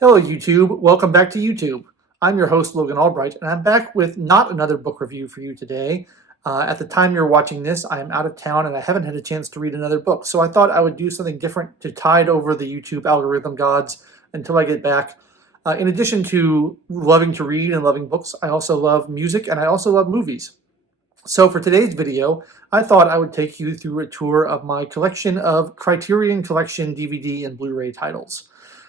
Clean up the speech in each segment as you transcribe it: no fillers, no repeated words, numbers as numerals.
Hello YouTube, welcome back to YouTube. I'm your host Logan Albright and I'm back with not another book review for you today. At the time you're watching this, I am out of town and I haven't had a chance to read another book, so I thought I would do something different to tide over the YouTube algorithm gods until I get back. In addition to loving to read and loving books, I also love music and I also love movies. So for today's video, I thought I would take you through a tour of my collection of Criterion Collection DVD and Blu-ray titles.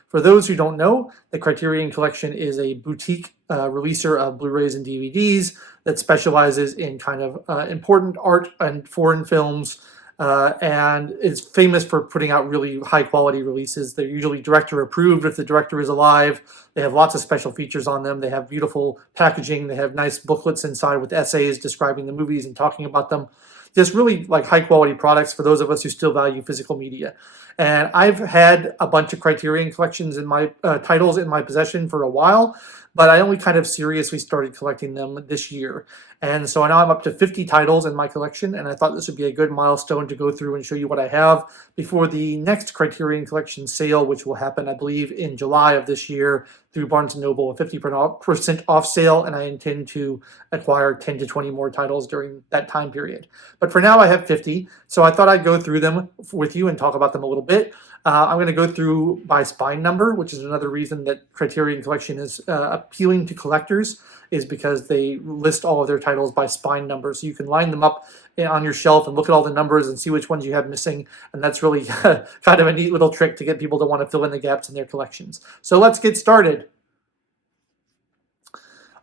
For those who don't know, the Criterion Collection is a boutique releaser of Blu-rays and DVDs that specializes in kind of important art and foreign films, and is famous for putting out really high-quality releases. They're usually director-approved if the director is alive. They have lots of special features on them. They have beautiful packaging. They have nice booklets inside with essays describing the movies and talking about them. Just really like high-quality products for those of us who still value physical media. And I've had a bunch of Criterion collections in my titles in my possession for a while, but I only kind of seriously started collecting them this year. And so now I'm up to 50 titles in my collection, and I thought this would be a good milestone to go through and show you what I have before the next Criterion Collection sale, which will happen, I believe, in July of this year through Barnes & Noble, a 50% off sale, and I intend to acquire 10 to 20 more titles during that time period. But for now, I have 50, so I thought I'd go through them with you and talk about them a little bit. I'm going to go through by spine number, which is another reason that Criterion Collection is appealing to collectors, is because they list all of their titles by spine number. So you can line them up on your shelf and look at all the numbers and see which ones you have missing. And that's really kind of a neat little trick to get people to want to fill in the gaps in their collections. So let's get started.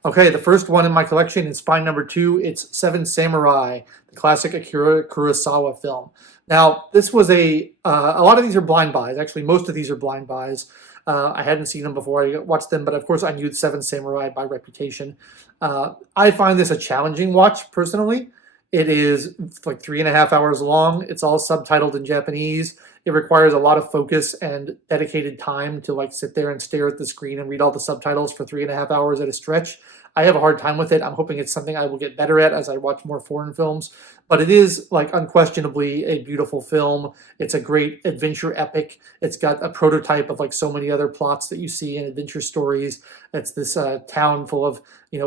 Okay, the first one in my collection is spine number 2. It's Seven Samurai, the classic Akira Kurosawa film. Now, this was a lot of these are blind buys. Actually, most of these are blind buys. I hadn't seen them before I watched them, but of course I knew Seven Samurai by reputation. I find this a challenging watch, personally. It is like 3.5 hours long. It's all subtitled in Japanese. It requires a lot of focus and dedicated time to like sit there and stare at the screen and read all the subtitles for 3.5 hours at a stretch. I have a hard time with it. I'm hoping it's something I will get better at as I watch more foreign films. But it is like unquestionably a beautiful film. It's a great adventure epic. It's got a prototype of like so many other plots that you see in adventure stories. It's this town full of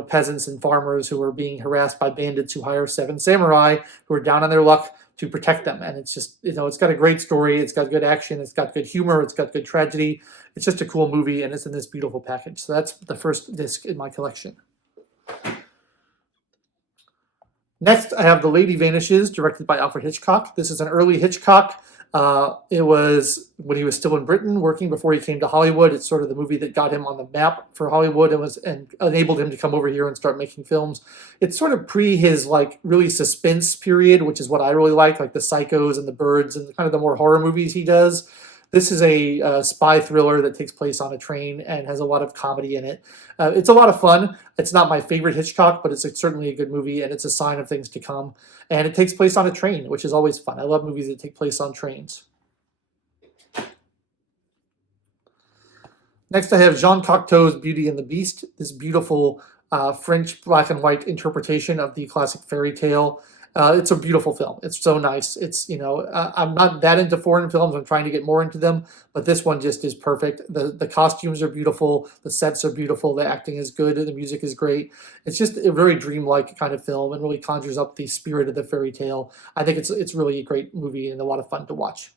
peasants and farmers who are being harassed by bandits who hire 7 samurai who are down on their luck to protect them. And it's just, it's got a great story. It's got good action. It's got good humor. It's got good tragedy. It's just a cool movie, and it's in this beautiful package. So that's the first disc in my collection. Next, I have The Lady Vanishes, directed by Alfred Hitchcock. This is an early Hitchcock. It was when he was still in Britain, working before he came to Hollywood. It's sort of the movie that got him on the map for Hollywood and enabled him to come over here and start making films. It's sort of pre his like really suspense period, which is what I really like the Psychos and the Birds and kind of the more horror movies he does. This is a spy thriller that takes place on a train and has a lot of comedy in it. It's a lot of fun. It's not my favorite Hitchcock, but it's certainly a good movie, and it's a sign of things to come. And it takes place on a train, which is always fun. I love movies that take place on trains. Next, I have Jean Cocteau's Beauty and the Beast, this beautiful French black and white interpretation of the classic fairy tale. It's a beautiful film. It's so nice. It's, I'm not that into foreign films. I'm trying to get more into them, but this one just is perfect. The costumes are beautiful. The sets are beautiful. The acting is good. The music is great. It's just a very dreamlike kind of film and really conjures up the spirit of the fairy tale. I think it's really a great movie and a lot of fun to watch.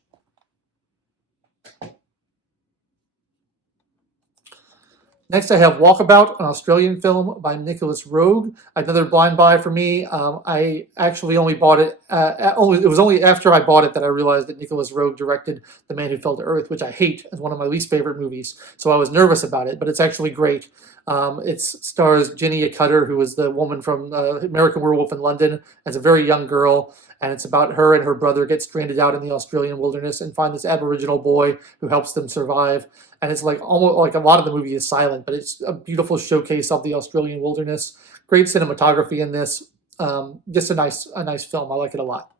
Next, I have Walkabout, an Australian film by Nicholas Roeg. Another blind buy for me. I actually only bought it. It was only after I bought it that I realized that Nicholas Roeg directed The Man Who Fell to Earth, which I hate as one of my least favorite movies. So I was nervous about it, but it's actually great. It stars Jenny Cutter, who is the woman from American Werewolf in London, as a very young girl. And it's about her and her brother get stranded out in the Australian wilderness and find this Aboriginal boy who helps them survive. And it's like almost like a lot of the movie is silent, but it's a beautiful showcase of the Australian wilderness. Great cinematography in this. Just a nice film. I like it a lot.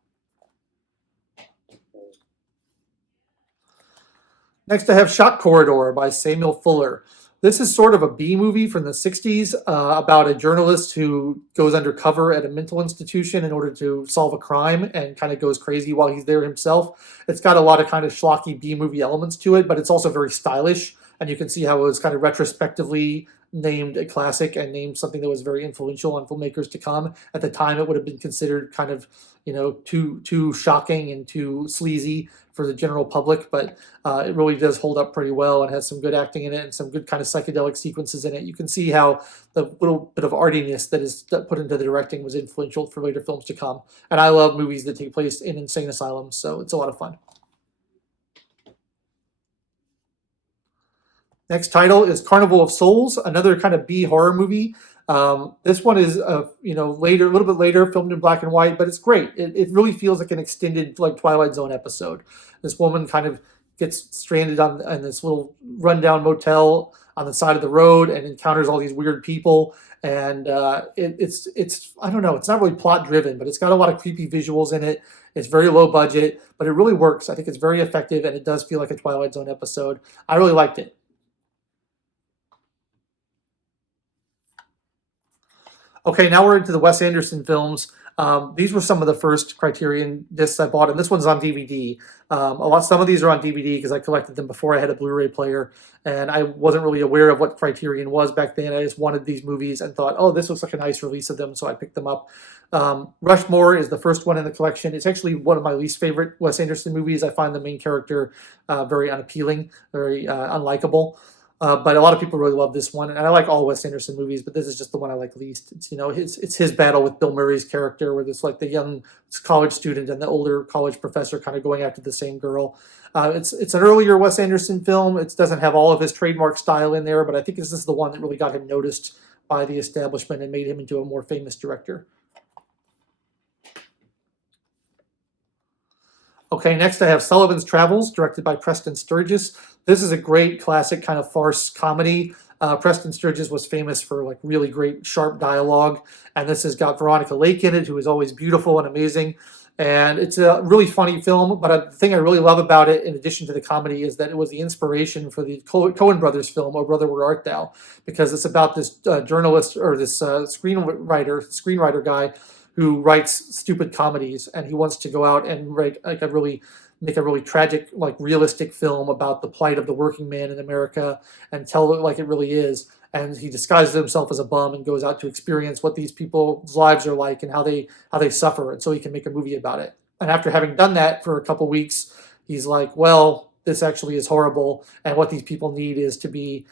Next, I have Shock Corridor by Samuel Fuller. This is sort of a B movie from the 60s about a journalist who goes undercover at a mental institution in order to solve a crime and kind of goes crazy while he's there himself. It's got a lot of kind of schlocky B movie elements to it, but it's also very stylish and you can see how it was kind of retrospectively named a classic and named something that was very influential on filmmakers to come. At the time, it would have been considered kind of, too shocking and too sleazy for the general public, but it really does hold up pretty well and has some good acting in it and some good kind of psychedelic sequences in it. You can see how the little bit of artiness that is put into the directing was influential for later films to come. And I love movies that take place in insane asylums, so it's a lot of fun. Next title is Carnival of Souls, another kind of B horror movie. This one is later, a little bit later, filmed in black and white, but it's great. It really feels like an extended like Twilight Zone episode. This woman kind of gets stranded on this little rundown motel on the side of the road and encounters all these weird people. And it's I don't know, it's not really plot driven, but it's got a lot of creepy visuals in it. It's very low budget, but it really works. I think it's very effective, and it does feel like a Twilight Zone episode. I really liked it. Okay, now we're into the Wes Anderson films. These were some of the first Criterion discs I bought, and this one's on DVD. Some of these are on DVD because I collected them before I had a Blu-ray player, and I wasn't really aware of what Criterion was back then. I just wanted these movies and thought, oh, this looks like a nice release of them, so I picked them up. Rushmore is the first one in the collection. It's actually one of my least favorite Wes Anderson movies. I find the main character very unappealing, very unlikable. But a lot of people really love this one, and I like all Wes Anderson movies, but this is just the one I like least. It's his battle with Bill Murray's character, where there's like the young college student and the older college professor kind of going after the same girl. It's an earlier Wes Anderson film. It doesn't have all of his trademark style in there, but I think this is the one that really got him noticed by the establishment and made him into a more famous director. Okay, next I have Sullivans Travels, directed by Preston Sturges. This is a great classic kind of farce comedy. Preston Sturges was famous for like really great sharp dialogue, and this has got Veronica Lake in it, who is always beautiful and amazing. And it's a really funny film, but the thing I really love about it, in addition to the comedy, is that it was the inspiration for the Coen Brothers film, Oh Brother, Where Art Thou? Because it's about this journalist or this screenwriter guy who writes stupid comedies, and he wants to go out and write make a really tragic, like realistic film about the plight of the working man in America and tell it like it really is. And he disguises himself as a bum and goes out to experience what these people's lives are like and how they suffer, and so he can make a movie about it. And after having done that for a couple weeks, he's like, well, this actually is horrible, and what these people need is to be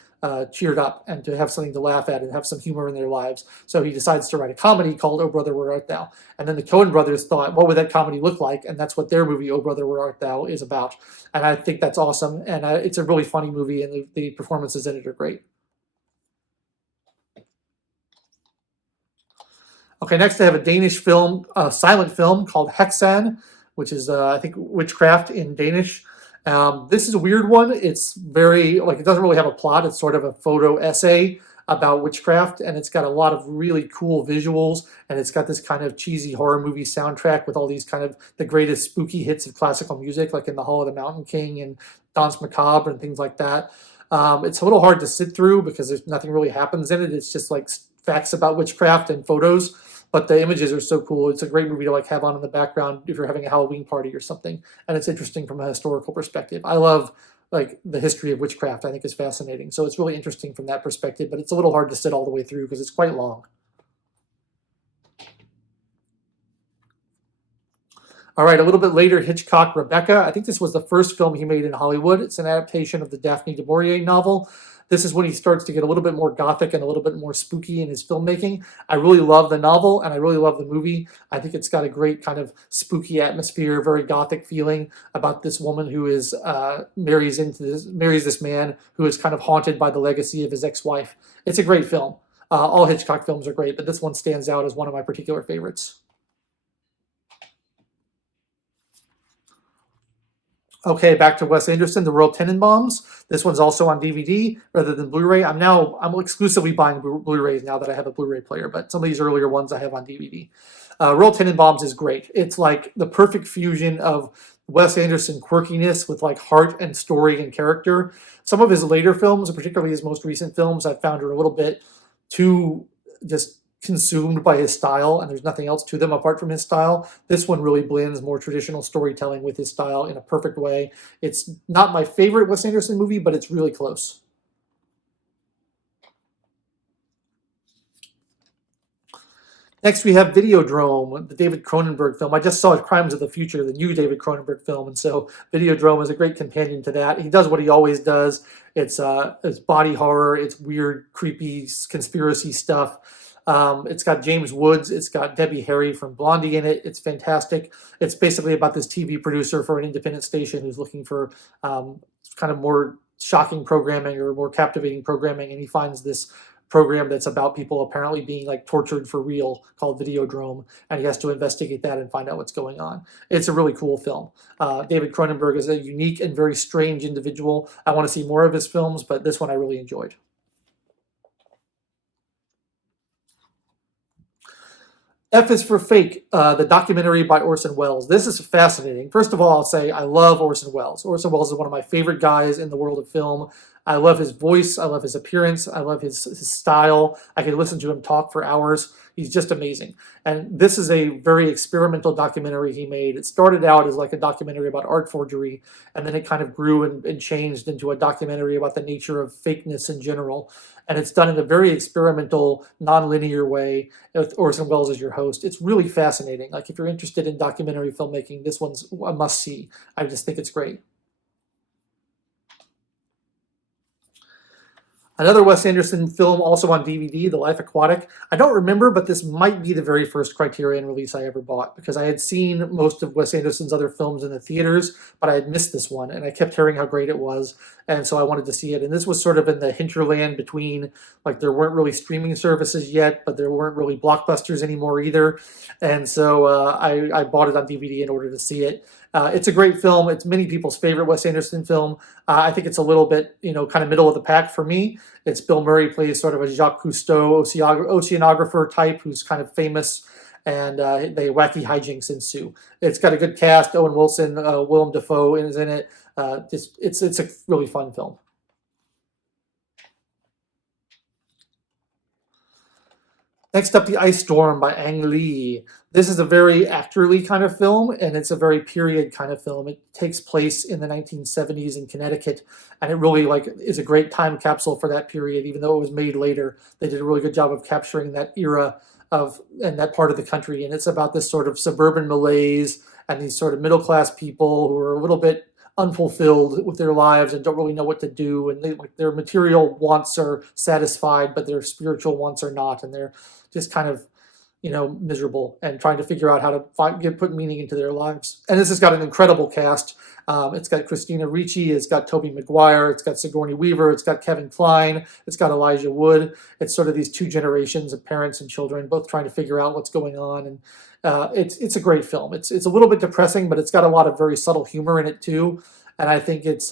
cheered up and to have something to laugh at and have some humor in their lives. So he decides to write a comedy called Oh Brother, Where Art Thou? And then the Coen brothers thought, what would that comedy look like? And that's what their movie Oh Brother, Where Art Thou? Is about. And I think that's awesome. And it's a really funny movie, and the performances in it are great. Okay, next I have a Danish film, a silent film called Hexan, which is, I think, witchcraft in Danish. This is a weird one. It's very, like, it doesn't really have a plot. It's sort of a photo essay about witchcraft, and it's got a lot of really cool visuals, and it's got this kind of cheesy horror movie soundtrack with all these kind of the greatest spooky hits of classical music, like in The Hall of the Mountain King and Danse Macabre and things like that. It's a little hard to sit through because there's nothing really happens in it. It's just like facts about witchcraft and photos. But the images are so cool. It's a great movie to like have on in the background if you're having a Halloween party or something. And it's interesting from a historical perspective. I love like the history of witchcraft. I think it's fascinating. So it's really interesting from that perspective, but it's a little hard to sit all the way through because it's quite long. All right, a little bit later, Hitchcock Rebecca. I think this was the first film he made in Hollywood. It's an adaptation of the Daphne du Maurier novel. This is when he starts to get a little bit more gothic and a little bit more spooky in his filmmaking. I really love the novel, and I really love the movie. I think it's got a great kind of spooky atmosphere, very gothic feeling about this woman who is marries this man who is kind of haunted by the legacy of his ex-wife. It's a great film. All Hitchcock films are great, but this one stands out as one of my particular favorites. Okay, back to Wes Anderson, The Royal Tenenbaums. This one's also on DVD rather than Blu-ray. I'm exclusively buying Blu-rays now that I have a Blu-ray player, but some of these earlier ones I have on DVD. Royal Tenenbaums is great. It's like the perfect fusion of Wes Anderson quirkiness with like heart and story and character. Some of his later films, and particularly his most recent films, I've found are a little bit too just consumed by his style, and there's nothing else to them apart from his style. This one really blends more traditional storytelling with his style in a perfect way. It's not my favorite Wes Anderson movie, but it's really close. Next, we have Videodrome, the David Cronenberg film. I just saw Crimes of the Future, the new David Cronenberg film, and so Videodrome is a great companion to that. He does what he always does. It's body horror, it's weird, creepy conspiracy stuff. It's got James Woods, it's got Debbie Harry from Blondie in it. It's fantastic. It's basically about this TV producer for an independent station who's looking for kind of more shocking programming or more captivating programming, and he finds this program that's about people apparently being like tortured for real called Videodrome, and he has to investigate that and find out what's going on. It's a really cool film. David Cronenberg is a unique and very strange individual. I want to see more of his films, but this one I really enjoyed. F is for Fake, the documentary by Orson Welles. This is fascinating. First of all, I'll say I love Orson Welles. Orson Welles is one of my favorite guys in the world of film. I love his voice. I love his appearance. I love his style. I can listen to him talk for hours. He's just amazing. And this is a very experimental documentary he made. It started out as like a documentary about art forgery, and then it kind of grew and changed into a documentary about the nature of fakeness in general. And it's done in a very experimental, non-linear way with Orson Welles as your host. It's really fascinating. Like if you're interested in documentary filmmaking, this one's a must-see. I just think it's great. Another Wes Anderson film also on DVD, The Life Aquatic. I don't remember, but this might be the very first Criterion release I ever bought because I had seen most of Wes Anderson's other films in the theaters, but I had missed this one, and I kept hearing how great it was, and so I wanted to see it. And this was sort of in the hinterland between, like, there weren't really streaming services yet, but there weren't really blockbusters anymore either, and so I bought it on DVD in order to see it. It's a great film. It's many people's favorite Wes Anderson film. I think it's a little bit, kind of middle of the pack for me. It's Bill Murray plays sort of a Jacques Cousteau oceanographer type who's kind of famous, and the wacky hijinks ensue. It's got a good cast. Owen Wilson, Willem Dafoe is in it. It's a really fun film. Next up, The Ice Storm by Ang Lee. This is a very actorly kind of film, and it's a very period kind of film. It takes place in the 1970s in Connecticut, and it really is a great time capsule for that period, even though it was made later. They did a really good job of capturing that era and that part of the country, and it's about this sort of suburban malaise and these sort of middle-class people who are a little bit unfulfilled with their lives and don't really know what to do, and their material wants are satisfied, but their spiritual wants are not, and they're just kind of miserable and trying to figure out how to put meaning into their lives. And this has got an incredible cast. It's got Christina Ricci, it's got Tobey Maguire, it's got Sigourney Weaver, it's got Kevin Kline, it's got Elijah Wood. It's sort of these two generations of parents and children both trying to figure out what's going on. And it's a great film. It's a little bit depressing, but it's got a lot of very subtle humor in it too. And I think it's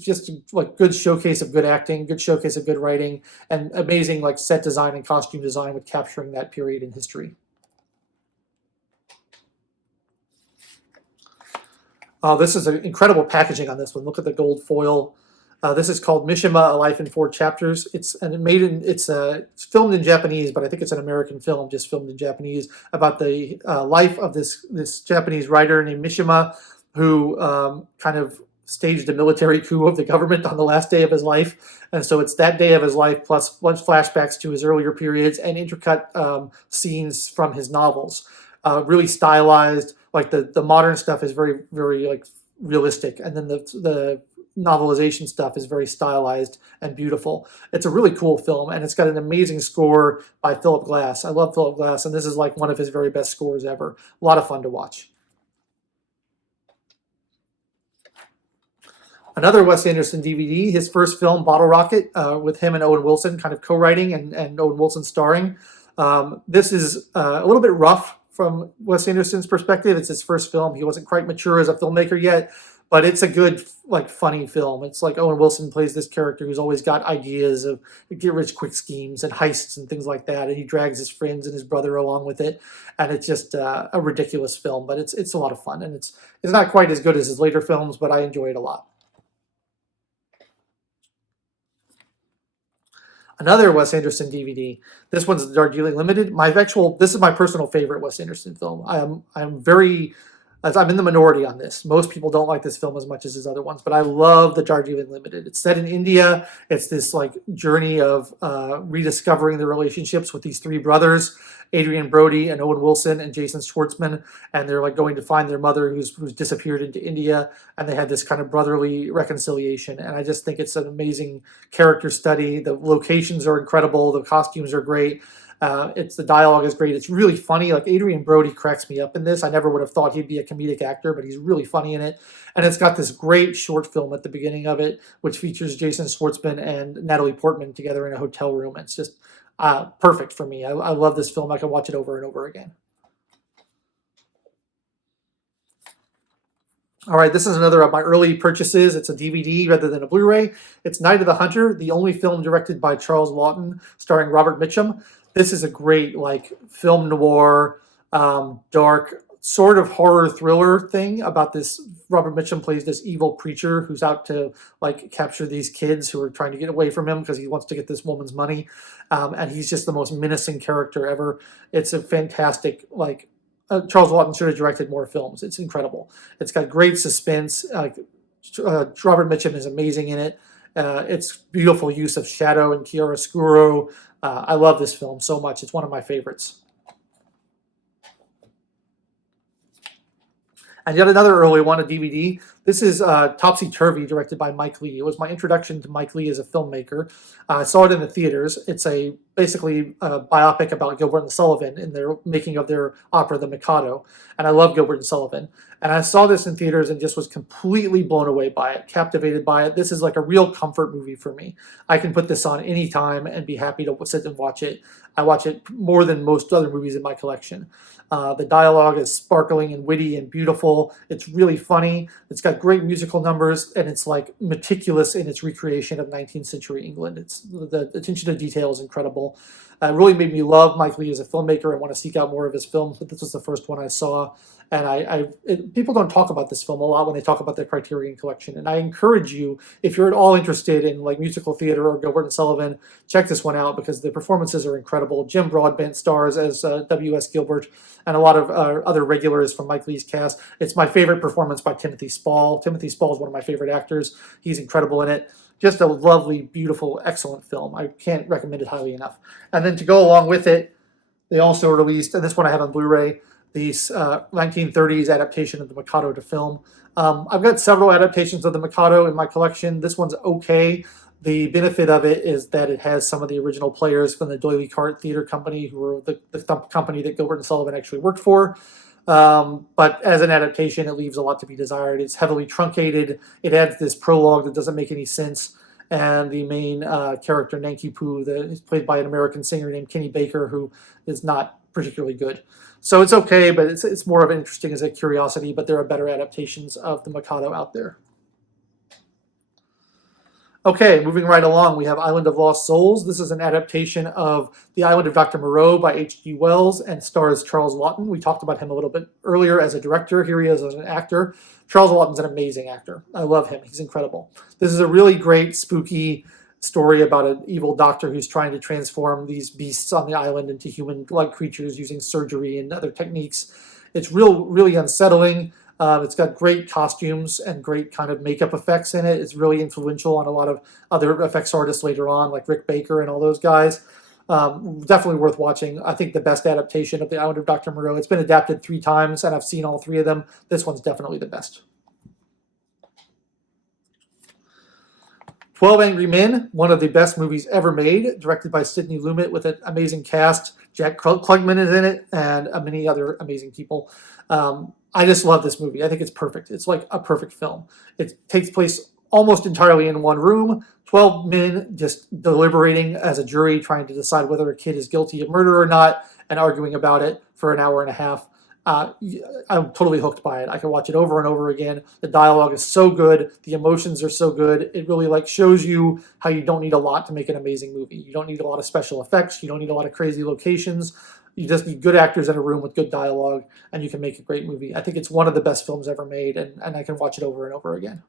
just like good showcase of good acting, good showcase of good writing, and amazing set design and costume design with capturing that period in history. Oh, this is an incredible packaging on this one. Look at the gold foil. This is called Mishima: A Life in 4 Chapters. It's filmed in Japanese, but I think it's an American film, just filmed in Japanese, about the life of this Japanese writer named Mishima, who kind of staged a military coup of the government on the last day of his life. And so it's that day of his life plus flashbacks to his earlier periods and intercut scenes from his novels. Really stylized. Like the modern stuff is very, very realistic. And then the novelization stuff is very stylized and beautiful. It's a really cool film, and it's got an amazing score by Philip Glass. I love Philip Glass, and this is one of his very best scores ever. A lot of fun to watch. Another Wes Anderson DVD, his first film, Bottle Rocket, with him and Owen Wilson kind of co-writing and Owen Wilson starring. This is a little bit rough from Wes Anderson's perspective. It's his first film. He wasn't quite mature as a filmmaker yet, but it's a good, funny film. It's like Owen Wilson plays this character who's always got ideas of get-rich-quick schemes and heists and things like that, and he drags his friends and his brother along with it, and it's just a ridiculous film, but it's a lot of fun, and it's not quite as good as his later films, but I enjoy it a lot. Another Wes Anderson DVD. This one's Darjeeling Limited. This is my personal favorite Wes Anderson film. I'm very as I'm in the minority on this. Most people don't like this film as much as his other ones, but I love the Darjeeling Limited. It's set in India. It's this like journey of rediscovering the relationships with these three brothers, Adrian Brody and Owen Wilson and Jason Schwartzman, and they're like going to find their mother who's disappeared into India, and they had this kind of brotherly reconciliation. And I just think it's an amazing character study. The locations are incredible. The costumes are great. It's the dialogue is great. It's really funny. Like Adrian Brody cracks me up in this. I never would have thought he'd be a comedic actor, but he's really funny in it. And it's got this great short film at the beginning of it, which features Jason Schwartzman and Natalie Portman together in a hotel room. It's just perfect for me. I love this film. I can watch it over and over again. All right, this is another of my early purchases. It's a DVD rather than a Blu-ray. It's Night of the Hunter, the only film directed by Charles Laughton, starring Robert Mitchum. This is a great like film noir, dark, sort of horror thriller thing about this. Robert Mitchum plays this evil preacher who's out to like capture these kids who are trying to get away from him because he wants to get this woman's money, and he's just the most menacing character ever. It's a fantastic like. Charles Laughton should have directed more films. It's incredible. It's got great suspense. Robert Mitchum is amazing in it. It's beautiful use of shadow and chiaroscuro. I love this film so much. It's one of my favorites. And yet another early one, a DVD. This is Topsy Turvy, directed by Mike Leigh. It was my introduction to Mike Leigh as a filmmaker. I saw it in the theaters. It's basically a biopic about Gilbert and Sullivan in their making of their opera, The Mikado. And I love Gilbert and Sullivan. And I saw this in theaters and just was completely blown away by it, captivated by it. This is like a real comfort movie for me. I can put this on anytime and be happy to sit and watch it. I watch it more than most other movies in my collection. The dialogue is sparkling and witty and beautiful. It's really funny. It's got great musical numbers, and it's like meticulous in its recreation of 19th century England. It's the attention to detail is incredible. It really made me love Mike Leigh as a filmmaker and want to seek out more of his films, but this was the first one I saw. And people don't talk about this film a lot when they talk about the Criterion Collection. And I encourage you, if you're at all interested in like musical theater or Gilbert and Sullivan, check this one out because the performances are incredible. Jim Broadbent stars as W.S. Gilbert, and a lot of other regulars from Mike Leigh's cast. It's my favorite performance by Timothy Spall. Timothy Spall is one of my favorite actors. He's incredible in it. Just a lovely, beautiful, excellent film. I can't recommend it highly enough. And then to go along with it, they also released, and this one I have on Blu-ray, the 1930s adaptation of the Mikado to film. I've got several adaptations of the Mikado in my collection. This one's okay. The benefit of it is that it has some of the original players from the D'Oyly Carte Theater Company, who were the company that Gilbert and Sullivan actually worked for. But as an adaptation, it leaves a lot to be desired. It's heavily truncated. It adds this prologue that doesn't make any sense. And the main character, Nanki Poo, is played by an American singer named Kenny Baker, who is not particularly good. So it's okay, but it's more of an interesting as a curiosity, but there are better adaptations of the Mikado out there. Okay, moving right along, we have Island of Lost Souls. This is an adaptation of The Island of Dr. Moreau by H.G. Wells and stars Charles Laughton. We talked about him a little bit earlier as a director. Here he is as an actor. Charles Laughton's an amazing actor. I love him. He's incredible. This is a really great, spooky story about an evil doctor who's trying to transform these beasts on the island into human-like creatures using surgery and other techniques. It's really unsettling. It's got great costumes and great kind of makeup effects in it. It's really influential on a lot of other effects artists later on, like Rick Baker and all those guys. Definitely worth watching. I think the best adaptation of The Island of Dr. Moreau. It's been adapted 3 times, and I've seen all 3 of them. This one's definitely the best. 12 Angry Men, one of the best movies ever made, directed by Sidney Lumet with an amazing cast. Jack Klugman is in it, and many other amazing people. I just love this movie. I think it's perfect. It's like a perfect film. It takes place almost entirely in one room. 12 men just deliberating as a jury, trying to decide whether a kid is guilty of murder or not, and arguing about it for an hour and a half. I'm totally hooked by it. I can watch it over and over again. The dialogue is so good. The emotions are so good. It really like shows you how you don't need a lot to make an amazing movie. You don't need a lot of special effects. You don't need a lot of crazy locations. You just need good actors in a room with good dialogue, and you can make a great movie. I think it's one of the best films ever made, and I can watch it over and over again.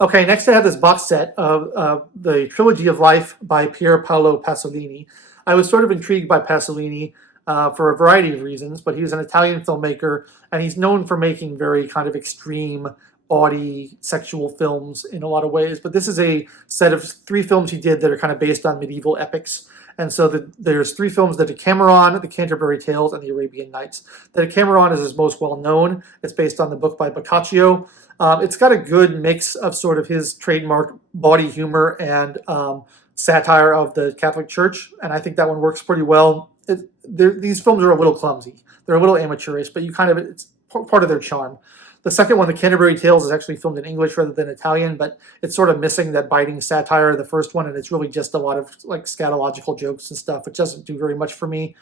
Okay, next I have this box set of the Trilogy of Life by Pier Paolo Pasolini. I was sort of intrigued by Pasolini for a variety of reasons, but he's an Italian filmmaker, and he's known for making very kind of extreme, bawdy, sexual films in a lot of ways. But this is a set of 3 films he did that are kind of based on medieval epics. And so there's 3 films: the Decameron, the Canterbury Tales, and the Arabian Nights. The Decameron is his most well known. It's based on the book by Boccaccio. It's got a good mix of sort of his trademark bawdy humor and satire of the Catholic Church, and I think that one works pretty well. These films are a little clumsy. They're a little amateurish, but it's part of their charm. The second one, The Canterbury Tales, is actually filmed in English rather than Italian, but it's sort of missing that biting satire of the first one, and it's really just a lot of like scatological jokes and stuff, which doesn't do very much for me.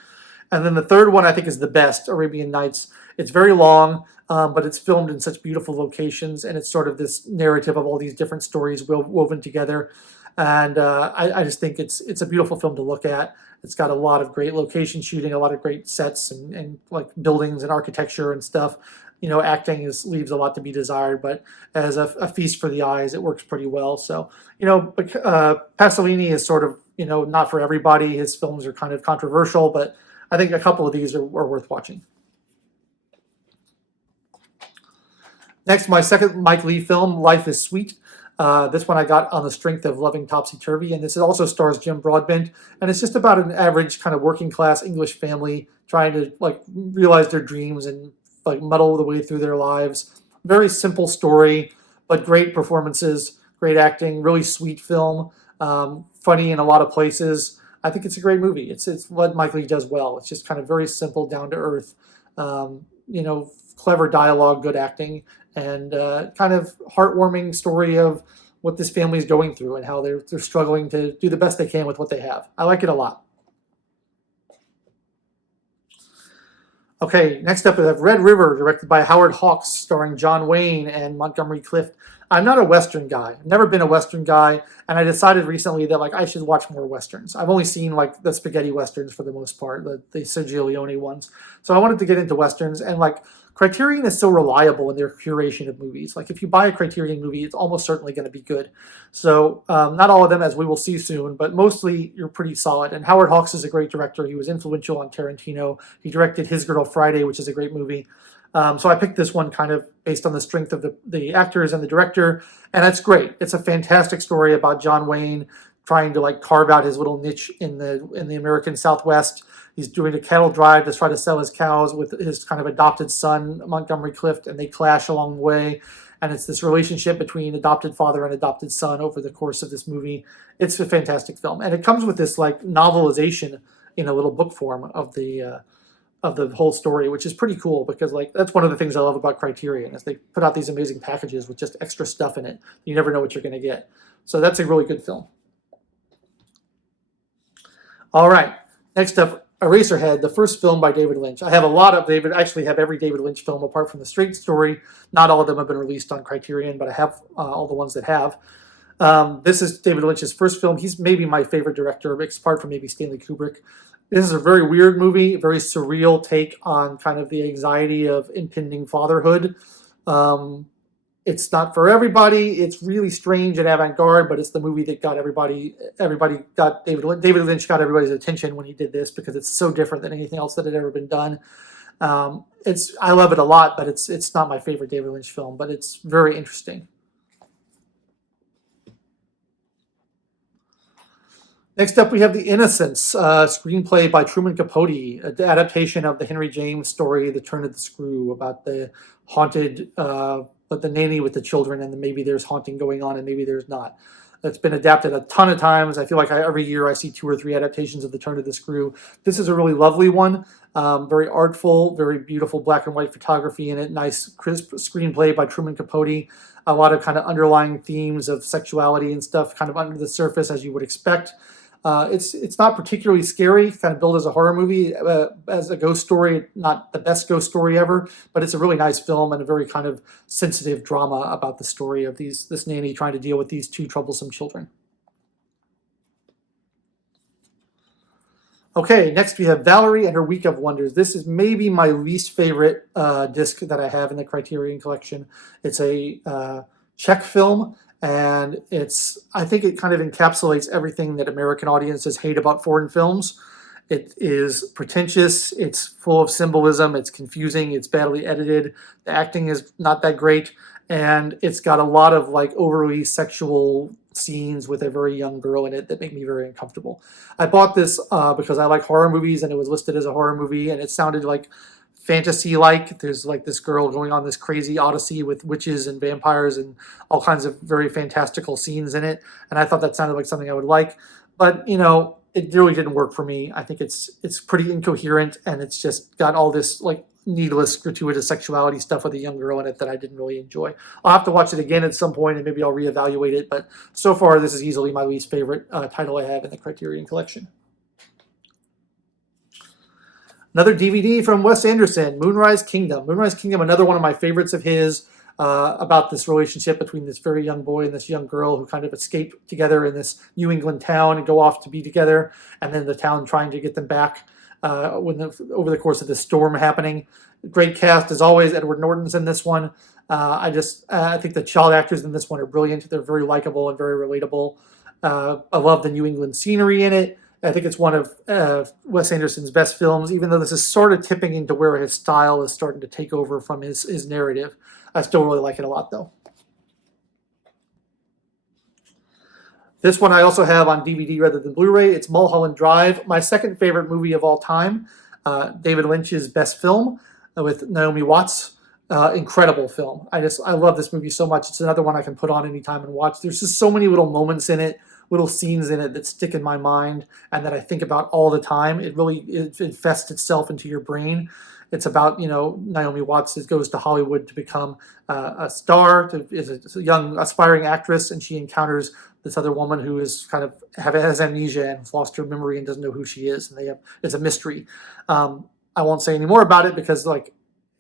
And then the third one I think is the best, Arabian Nights. It's very long, but it's filmed in such beautiful locations, and it's sort of this narrative of all these different stories woven together. And I just think it's a beautiful film to look at. It's got a lot of great location shooting, a lot of great sets and like buildings and architecture and stuff. Acting leaves a lot to be desired, but as a feast for the eyes, it works pretty well. So, Pasolini is sort of, not for everybody. His films are kind of controversial, but I think a couple of these are worth watching. Next, my second Mike Leigh film, Life is Sweet. This one I got on the strength of loving Topsy Turvy, and this also stars Jim Broadbent, and it's just about an average kind of working class English family trying to like realize their dreams and like muddle the way through their lives. Very simple story, but great performances, great acting, really sweet film, funny in a lot of places. I think it's a great movie. It's what Mike Leigh does well. It's just kind of very simple, down to earth, clever dialogue, good acting, and kind of heartwarming story of what this family is going through and how they're struggling to do the best they can with what they have. I like it a lot. Okay, next up we have Red River, directed by Howard Hawks, starring John Wayne and Montgomery Clift. I'm not a Western guy. I've never been a Western guy, and I decided recently that I should watch more Westerns. I've only seen the spaghetti Westerns for the most part, the Sergio Leone ones. So I wanted to get into Westerns, and Criterion is so reliable in their curation of movies. If you buy a Criterion movie, it's almost certainly going to be good. So not all of them, as we will see soon, but mostly you're pretty solid. And Howard Hawks is a great director. He was influential on Tarantino. He directed His Girl Friday, which is a great movie. So I picked this one kind of based on the strength of the actors and the director, and it's great. It's a fantastic story about John Wayne trying to carve out his little niche in the American Southwest. He's doing a cattle drive to try to sell his cows with his kind of adopted son, Montgomery Clift, and they clash along the way. And it's this relationship between adopted father and adopted son over the course of this movie. It's a fantastic film, and it comes with this novelization in a little book form of the whole story, which is pretty cool because that's one of the things I love about Criterion is they put out these amazing packages with just extra stuff in it. You never know what you're going to get. So that's a really good film. All right, next up, Eraserhead, the first film by David Lynch. I have actually have every David Lynch film apart from The Straight Story. Not all of them have been released on Criterion, but I have all the ones that have. This is David Lynch's first film. He's maybe my favorite director, apart from maybe Stanley Kubrick. This is a very weird movie, a very surreal take on kind of the anxiety of impending fatherhood. It's not for everybody. It's really strange and avant-garde, but it's the movie that got everybody got David Lynch got everybody's attention when he did this because it's so different than anything else that had ever been done. I love it a lot, but it's not my favorite David Lynch film, but it's very interesting. Next up, we have The Innocence, screenplay by Truman Capote, an adaptation of the Henry James story, The Turn of the Screw, about the haunted, the nanny with the children, and maybe there's haunting going on and maybe there's not. It's been adapted a ton of times. I feel like every year I see 2 or 3 adaptations of The Turn of the Screw. This is a really lovely one, very artful, very beautiful black and white photography in it, nice, crisp screenplay by Truman Capote, a lot of kind of underlying themes of sexuality and stuff kind of under the surface as you would expect. It's not particularly scary, kind of billed as a horror movie, as a ghost story, not the best ghost story ever, but it's a really nice film and a very kind of sensitive drama about the story of this nanny trying to deal with these 2 troublesome children. Okay, next we have Valerie and Her Week of Wonders. This is maybe my least favorite disc that I have in the Criterion Collection. It's a Czech film. And I think it kind of encapsulates everything that American audiences hate about foreign films. It is pretentious. It's full of symbolism. It's confusing. It's badly edited. The acting is not that great, and it's got a lot of like overly sexual scenes with a very young girl in it that make me very uncomfortable. I bought this because I like horror movies, and it was listed as a horror movie, and it sounded like fantasy-like. There's like this girl going on this crazy odyssey with witches and vampires and all kinds of very fantastical scenes in it, and I thought that sounded like something I would like. But it really didn't work for me. I think it's pretty incoherent, and it's just got all this like needless gratuitous sexuality stuff with a young girl in it that I didn't really enjoy. I'll have to watch it again at some point, and maybe I'll reevaluate it. But so far, this is easily my least favorite title I have in the Criterion Collection. Another DVD from Wes Anderson, Moonrise Kingdom. Moonrise Kingdom, another one of my favorites of his, about this relationship between this very young boy and this young girl who kind of escape together in this New England town and go off to be together, and then the town trying to get them back over the course of this storm happening. Great cast as always. Edward Norton's in this one. I think the child actors in this one are brilliant. They're very likable and very relatable. I love the New England scenery in it. I think it's one of Wes Anderson's best films, even though this is sort of tipping into where his style is starting to take over from his narrative. I still really like it a lot, though. This one I also have on DVD rather than Blu-ray. It's Mulholland Drive, my second favorite movie of all time. David Lynch's best film with Naomi Watts. Incredible film. I love this movie so much. It's another one I can put on anytime and watch. There's just so many little moments in it, little scenes in it that stick in my mind and that I think about all the time. It infests itself into your brain. It's about, Naomi Watts goes to Hollywood to become a star, is a young aspiring actress, and she encounters this other woman who is has amnesia and has lost her memory and doesn't know who she is, and it's a mystery. I won't say any more about it because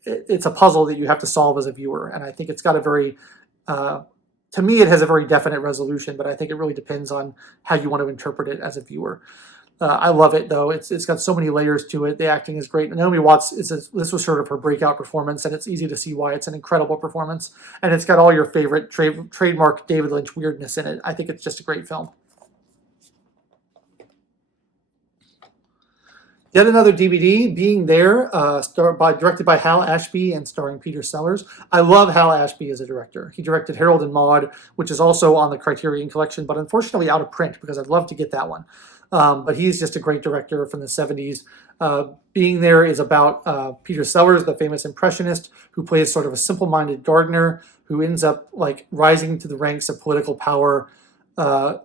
it's a puzzle that you have to solve as a viewer, and I think it's got a very to me, it has a very definite resolution, but I think it really depends on how you want to interpret it as a viewer. I love it, though. It's got so many layers to it. The acting is great. Naomi Watts, this was sort of her breakout performance, and it's easy to see why it's an incredible performance. And it's got all your favorite trademark David Lynch weirdness in it. I think it's just a great film. Yet another DVD, Being There, directed by Hal Ashby and starring Peter Sellers. I love Hal Ashby as a director. He directed Harold and Maude, which is also on the Criterion Collection, but unfortunately out of print because I'd love to get that one. But he's just a great director from the 70s. Being There is about Peter Sellers, the famous impressionist, who plays sort of a simple-minded gardener who ends up rising to the ranks of political power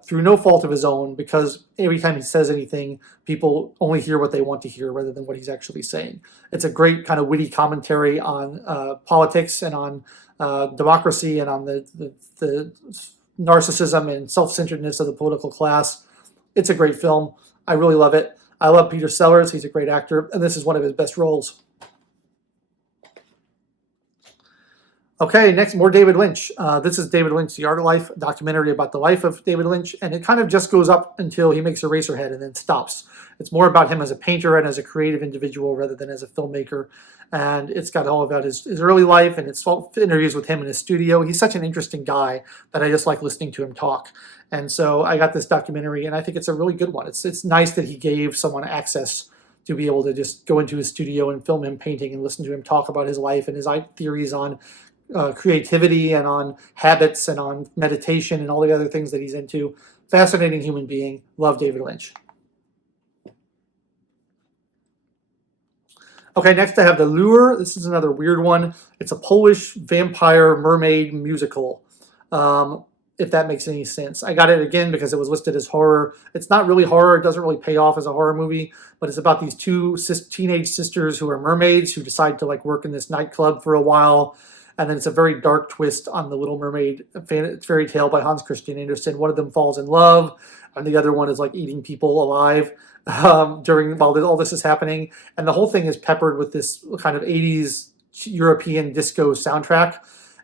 through no fault of his own, because every time he says anything, people only hear what they want to hear rather than what he's actually saying. It's a great kind of witty commentary on politics and on democracy and on the narcissism and self-centeredness of the political class. It's a great film. I really love it. I love Peter Sellers. He's a great actor, and this is one of his best roles. Okay, next, more David Lynch. This is David Lynch, The Art of Life, a documentary about the life of David Lynch, and it kind of just goes up until he makes Eraserhead and then stops. It's more about him as a painter and as a creative individual rather than as a filmmaker, and it's got all about his early life, and it's interviews with him in his studio. He's such an interesting guy that I just like listening to him talk. And so I got this documentary, and I think it's a really good one. It's nice that he gave someone access to be able to just go into his studio and film him painting and listen to him talk about his life and his theories on creativity and on habits and on meditation and all the other things that he's into. Fascinating human being. Love David Lynch. Okay, next I have The Lure. This is another weird one. It's a Polish vampire mermaid musical, if that makes any sense. I got it again because it was listed as horror. It's not really horror. It doesn't really pay off as a horror movie, but it's about these two teenage sisters who are mermaids who decide to work in this nightclub for a while. And then it's a very dark twist on the Little Mermaid fairy tale by Hans Christian Andersen. One of them falls in love, and the other one is eating people alive while all this is happening. And the whole thing is peppered with this kind of 80s European disco soundtrack.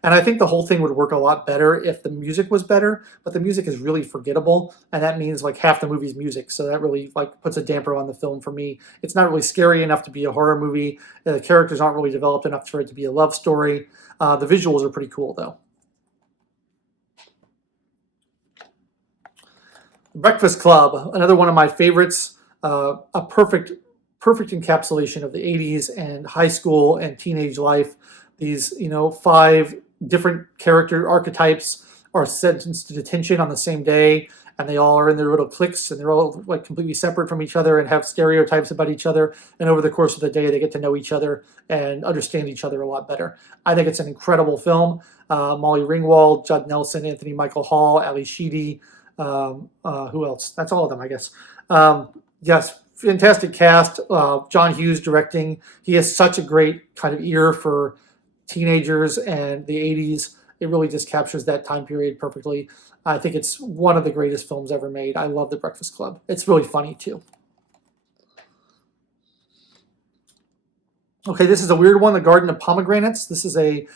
And I think the whole thing would work a lot better if the music was better, but the music is really forgettable, and that means half the movie's music, so that really puts a damper on the film for me. It's not really scary enough to be a horror movie. The characters aren't really developed enough for it to be a love story. The visuals are pretty cool, though. Breakfast Club, another one of my favorites. a perfect encapsulation of the 80s and high school and teenage life. These, 5 different character archetypes are sentenced to detention on the same day, and they all are in their little cliques, and they're all like completely separate from each other and have stereotypes about each other. And over the course of the day, they get to know each other and understand each other a lot better. I think it's an incredible film. Molly Ringwald, Judd Nelson, Anthony Michael Hall, Ali Sheedy. Who else? That's all of them, I guess. Yes, fantastic cast. John Hughes directing. He has such a great kind of ear for teenagers and the 80s. It really just captures that time period perfectly. I think it's one of the greatest films ever made. I love The Breakfast Club. It's really funny, too. Okay, this is a weird one, The Garden of Pomegranates. This is a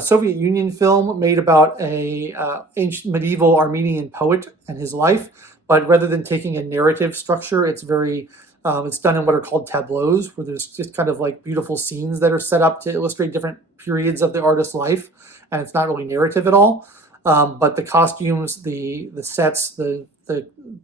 Soviet Union film made about a ancient medieval Armenian poet and his life. But rather than taking a narrative structure, it's done in what are called tableaus, where there's just kind of like beautiful scenes that are set up to illustrate different periods of the artist's life, and it's not really narrative at all. But the costumes, the sets, the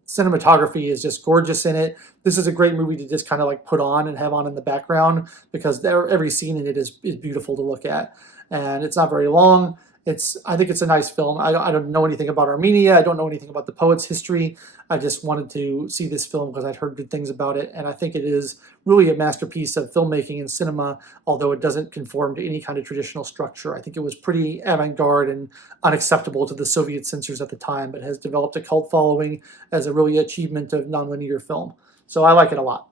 cinematography is just gorgeous in it. This is a great movie to just kind of like put on and have on in the background, because every scene in it is beautiful to look at, and it's not very long. I think it's a nice film. I don't know anything about Armenia. I don't know anything about the poet's history. I just wanted to see this film because I'd heard good things about it, and I think it is really a masterpiece of filmmaking and cinema, although it doesn't conform to any kind of traditional structure. I think it was pretty avant-garde and unacceptable to the Soviet censors at the time, but has developed a cult following as a really achievement of nonlinear film. So I like it a lot.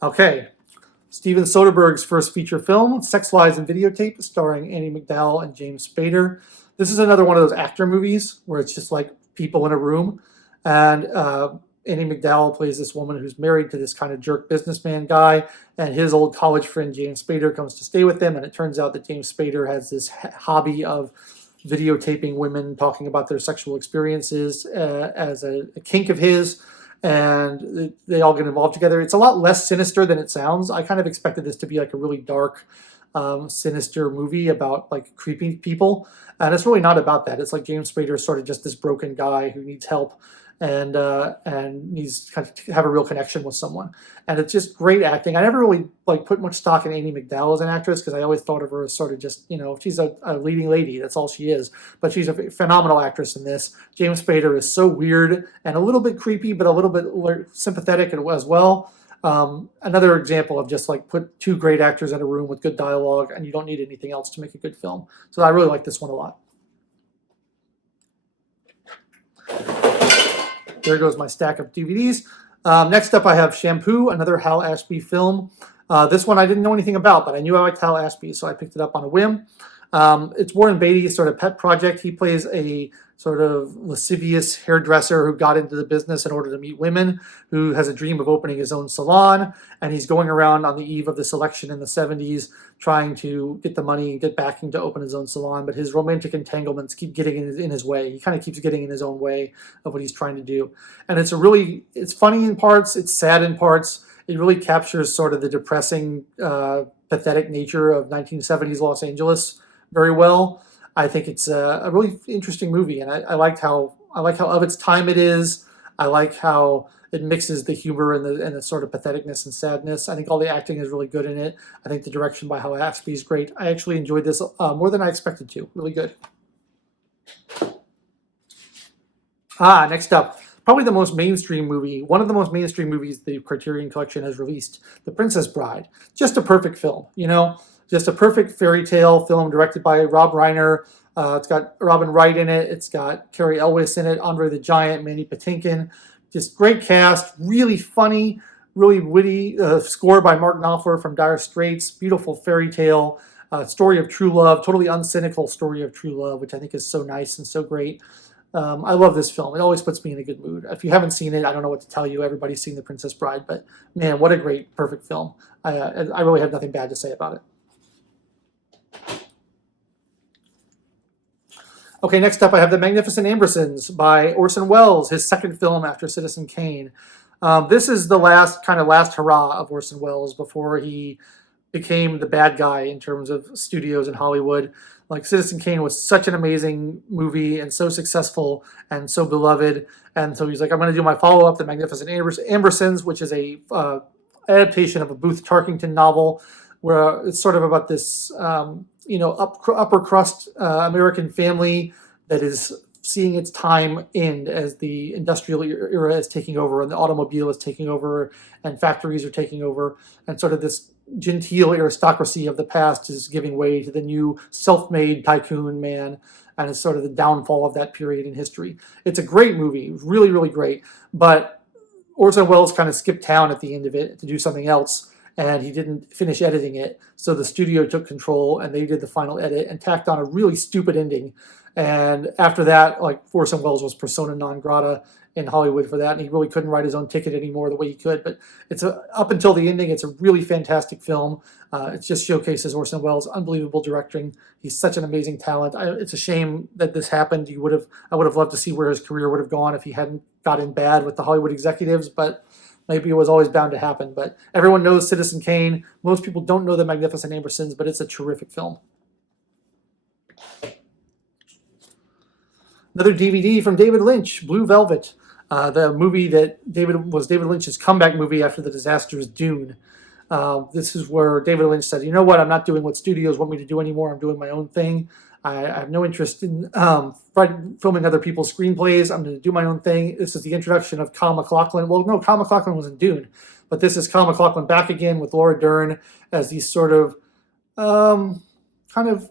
Okay. Steven Soderbergh's first feature film, Sex, Lies, and Videotape, starring Andie MacDowell and James Spader. This is another one of those actor movies where it's just like people in a room. And Andie MacDowell plays this woman who's married to this kind of jerk businessman guy, and his old college friend James Spader comes to stay with them, and it turns out that James Spader has this hobby of videotaping women talking about their sexual experiences as a kink of his. And they all get involved together. It's a lot less sinister than it sounds. I kind of expected this to be like a really dark, sinister movie about like creepy people, and it's really not about that. It's like James Spader is sort of just this broken guy who needs help and needs to kind of have a real connection with someone. And it's just great acting. I never really like put much stock in Andie MacDowell as an actress, because I always thought of her as sort of just, she's a leading lady. That's all she is. But she's a phenomenal actress in this. James Spader is so weird and a little bit creepy, but a little bit sympathetic as well. Another example of just like put 2 great actors in a room with good dialogue, and you don't need anything else to make a good film. So I really like this one a lot. There goes my stack of DVDs. Next up, I have Shampoo, another Hal Ashby film. This one I didn't know anything about, but I knew I liked Hal Ashby, so I picked it up on a whim. It's Warren Beatty's sort of pet project. He plays a sort of lascivious hairdresser who got into the business in order to meet women, who has a dream of opening his own salon, and he's going around on the eve of this election in the 70s trying to get the money and get backing to open his own salon, but his romantic entanglements keep getting in his way. He kind of keeps getting in his own way of what he's trying to do. And it's funny in parts, it's sad in parts. It really captures sort of the depressing, pathetic nature of 1970s Los Angeles very well. I think it's a really interesting movie, and I like how of its time it is. I like how it mixes the humor and the sort of patheticness and sadness. I think all the acting is really good in it. I think the direction by Hal Ashby is great. I actually enjoyed this more than I expected to. Really good. Next up, probably the most mainstream movie, one of the most mainstream movies the Criterion Collection has released, The Princess Bride. Just a perfect film, Just a perfect fairy tale film directed by Rob Reiner. It's got Robin Wright in it. It's got Cary Elwes in it, Andre the Giant, Mandy Patinkin. Just great cast, really funny, really witty. Score by Mark Knopfler from Dire Straits. Beautiful fairy tale. Story of true love, totally uncynical story of true love, which I think is so nice and so great. I love this film. It always puts me in a good mood. If you haven't seen it, I don't know what to tell you. Everybody's seen The Princess Bride, but man, what a great, perfect film. I really have nothing bad to say about it. Okay, next up I have The Magnificent Ambersons by Orson Welles, his second film after Citizen Kane. This is the last hurrah of Orson Welles before he became the bad guy in terms of studios in Hollywood. Like Citizen Kane was such an amazing movie and so successful and so beloved. And so he's like, I'm going to do my follow-up, The Magnificent Ambersons, which is a adaptation of a Booth Tarkington novel, where it's sort of about this, upper crust American family that is seeing its time end as the industrial era is taking over and the automobile is taking over and factories are taking over, and sort of this genteel aristocracy of the past is giving way to the new self-made tycoon man, and it's sort of the downfall of that period in history. It's a great movie. It was really, really great, but Orson Welles kind of skipped town at the end of it to do something else, and he didn't finish editing it. So the studio took control, and they did the final edit and tacked on a really stupid ending. And after that, like, Orson Welles was persona non grata in Hollywood for that, and he really couldn't write his own ticket anymore the way he could. But up until the ending, it's a really fantastic film. It just showcases Orson Welles' unbelievable directing. He's such an amazing talent. It's a shame that this happened. I would have loved to see where his career would have gone if he hadn't got in bad with the Hollywood executives, but maybe it was always bound to happen. But everyone knows Citizen Kane. Most people don't know The Magnificent Ambersons, but it's a terrific film. Another DVD from David Lynch, Blue Velvet, the movie that was David Lynch's comeback movie after the disastrous Dune. This is where David Lynch said, you know what, I'm not doing what studios want me to do anymore. I'm doing my own thing. I have no interest in filming other people's screenplays. I'm going to do my own thing. This is the introduction of Kyle MacLachlan. Well, no, Kyle MacLachlan was in Dune, but this is Kyle MacLachlan back again with Laura Dern as these sort of kind of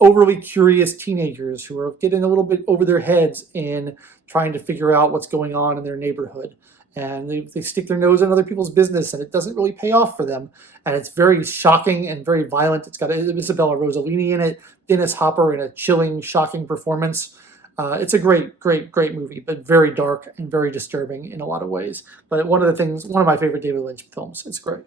overly curious teenagers who are getting a little bit over their heads in trying to figure out what's going on in their neighborhood. And they stick their nose in other people's business, and it doesn't really pay off for them. And it's very shocking and very violent. It's got Isabella Rossellini in it, Dennis Hopper in a chilling, shocking performance. It's a great, great, great movie, but very dark and very disturbing in a lot of ways. But one of my favorite David Lynch films. It's great.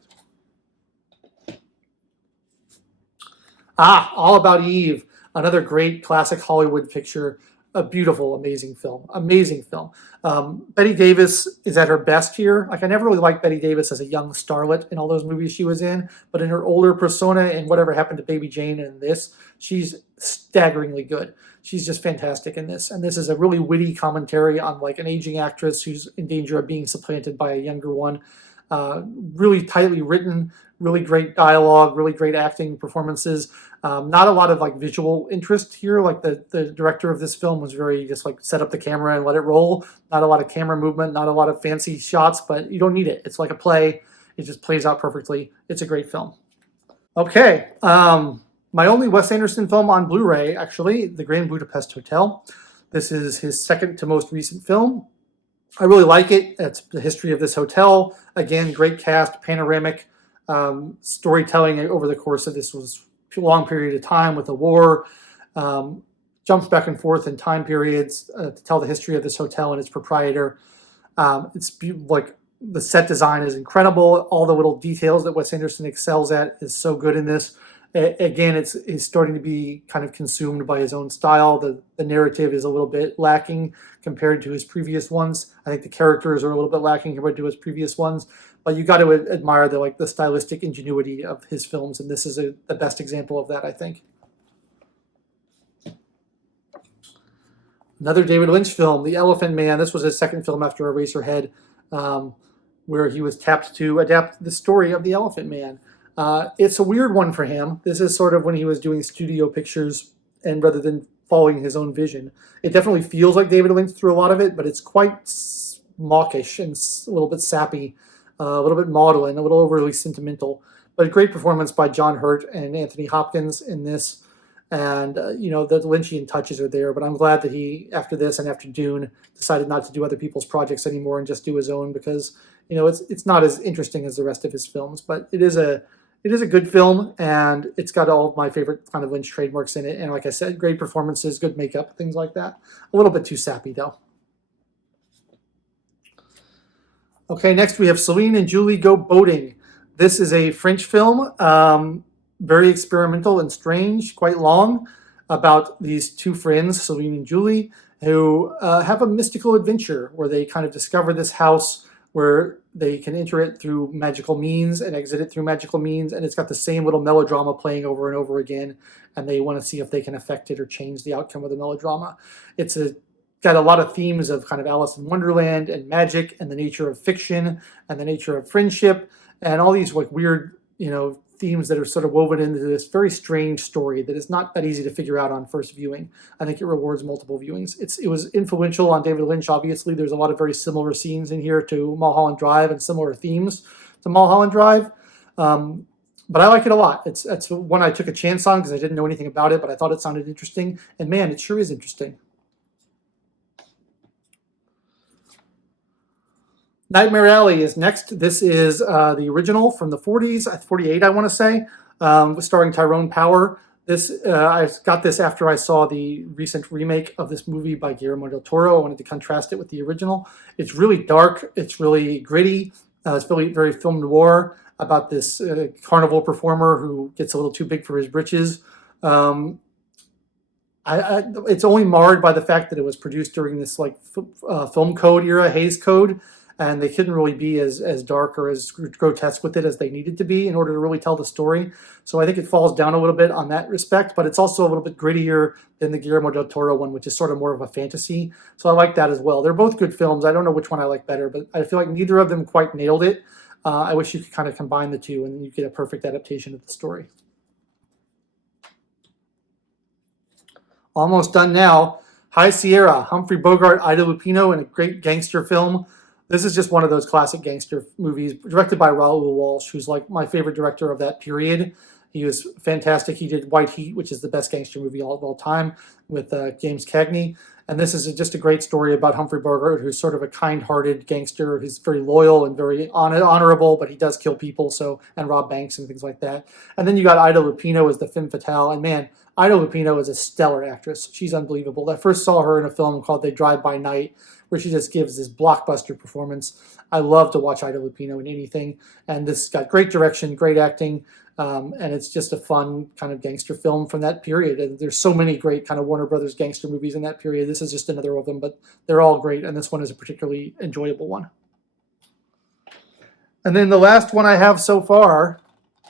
All About Eve, another great classic Hollywood picture. A beautiful, amazing film. Amazing film. Bette Davis is at her best here. Like, I never really liked Bette Davis as a young starlet in all those movies she was in, but in her older persona and Whatever Happened to Baby Jane and this, she's staggeringly good. She's just fantastic in this. And this is a really witty commentary on, like, an aging actress who's in danger of being supplanted by a younger one. Really tightly written, really great dialogue, really great acting performances. Not a lot of, like, visual interest here. Like, the director of this film was very just, like, set up the camera and let it roll. Not a lot of camera movement, not a lot of fancy shots, but you don't need it. It's like a play. It just plays out perfectly. It's a great film. Okay. My only Wes Anderson film on Blu-ray, actually, The Grand Budapest Hotel. This is his second to most recent film. I really like it. It's the history of this hotel. Again, great cast, panoramic storytelling over the course of this was a long period of time with the war. Jumps back and forth in time periods to tell the history of this hotel and its proprietor. It's like the set design is incredible. All the little details that Wes Anderson excels at is so good in this. Again, he's starting to be kind of consumed by his own style. The narrative is a little bit lacking compared to his previous ones. I think the characters are a little bit lacking compared to his previous ones. But you got to admire the stylistic ingenuity of his films, and this is the best example of that, I think. Another David Lynch film, The Elephant Man. This was his second film after Eraserhead, where he was tapped to adapt the story of The Elephant Man. It's a weird one for him. This is sort of when he was doing studio pictures and rather than following his own vision. It definitely feels like David Lynch through a lot of it, but it's quite mawkish and a little bit sappy, a little bit maudlin, a little overly sentimental. But a great performance by John Hurt and Anthony Hopkins in this. And, the Lynchian touches are there. But I'm glad that he, after this and after Dune, decided not to do other people's projects anymore and just do his own because, it's not as interesting as the rest of his films. But it is a good film, and it's got all of my favorite kind of Lynch trademarks in it. And like I said, great performances, good makeup, things like that. A little bit too sappy, though. Okay, next we have Celine and Julie Go Boating. This is a French film, very experimental and strange, quite long, about these two friends, Celine and Julie, who have a mystical adventure where they kind of discover this house where they can enter it through magical means and exit it through magical means, and it's got the same little melodrama playing over and over again, and they want to see if they can affect it or change the outcome of the melodrama. It's got a lot of themes of kind of Alice in Wonderland and magic and the nature of fiction and the nature of friendship and all these like weird, themes that are sort of woven into this very strange story that is not that easy to figure out on first viewing. I think it rewards multiple viewings. It was influential on David Lynch, obviously. There's a lot of very similar scenes in here to Mulholland Drive and similar themes to Mulholland Drive. But I like it a lot. It's one I took a chance on because I didn't know anything about it, but I thought it sounded interesting. And man, it sure is interesting. Nightmare Alley is next. This is the original from the 40s, 48, I want to say, starring Tyrone Power. I got this after I saw the recent remake of this movie by Guillermo del Toro. I wanted to contrast it with the original. It's really dark. It's really gritty. It's really very film noir about this carnival performer who gets a little too big for his britches. It's only marred by the fact that it was produced during this film code era, Hays Code, and they couldn't really be as dark or as grotesque with it as they needed to be in order to really tell the story. So I think it falls down a little bit on that respect, but it's also a little bit grittier than the Guillermo del Toro one, which is sort of more of a fantasy. So I like that as well. They're both good films. I don't know which one I like better, but I feel like neither of them quite nailed it. I wish you could kind of combine the two and you get a perfect adaptation of the story. Almost done now. High Sierra, Humphrey Bogart, Ida Lupino, and a great gangster film. This is just one of those classic gangster movies, directed by Raoul Walsh, who's like my favorite director of that period. He was fantastic. He did White Heat, which is the best gangster movie of all time, with James Cagney. And this is just a great story about Humphrey Bogart, who's sort of a kind-hearted gangster. He's very loyal and very honorable, but he does kill people, and rob banks and things like that. And then you got Ida Lupino as the femme fatale. And man, Ida Lupino is a stellar actress. She's unbelievable. I first saw her in a film called They Drive By Night, where she just gives this blockbuster performance. I love to watch Ida Lupino in anything. And this got great direction, great acting, and it's just a fun kind of gangster film from that period. And there's so many great kind of Warner Brothers gangster movies in that period. This is just another of them, but they're all great, and this one is a particularly enjoyable one. And then the last one I have so far,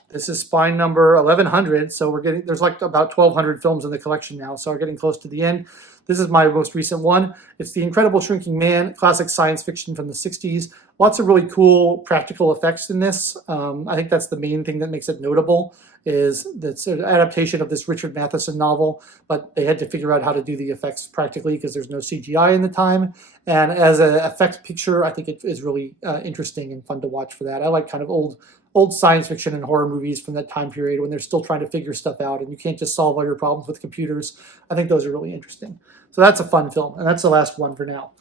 this is spine number 1100. So there's like about 1,200 films in the collection now, so we're getting close to the end. This is my most recent one. It's The Incredible Shrinking Man, classic science fiction from the 60s. Lots of really cool practical effects in this. I think that's the main thing that makes it notable, is that's an adaptation of this Richard Matheson novel, but they had to figure out how to do the effects practically because there's no CGI in the time. And as an effect picture, I think it is really interesting and fun to watch for that. I like kind of old science fiction and horror movies from that time period when they're still trying to figure stuff out and you can't just solve all your problems with computers. I think those are really interesting. So that's a fun film, and that's the last one for now.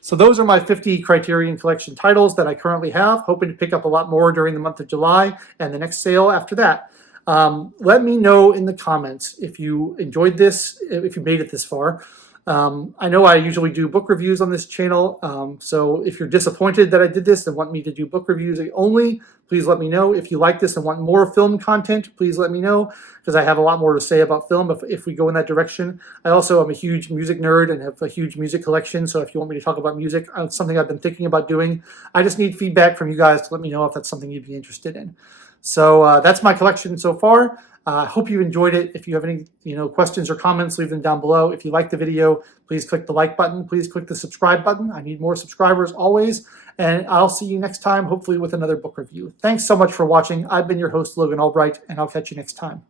So those are my 50 Criterion Collection titles that I currently have, hoping to pick up a lot more during the month of July and the next sale after that. Let me know in the comments if you enjoyed this, if you made it this far. I know I usually do book reviews on this channel, so if you're disappointed that I did this and want me to do book reviews only, please let me know. If you like this and want more film content, please let me know, because I have a lot more to say about film if we go in that direction. I also am a huge music nerd and have a huge music collection, so if you want me to talk about music, it's something I've been thinking about doing. I just need feedback from you guys to let me know if that's something you'd be interested in. So that's my collection so far. I hope you enjoyed it. If you have any questions or comments, leave them down below. If you like the video, please click the like button. Please click the subscribe button. I need more subscribers always. And I'll see you next time, hopefully with another book review. Thanks so much for watching. I've been your host, Logan Albright, and I'll catch you next time.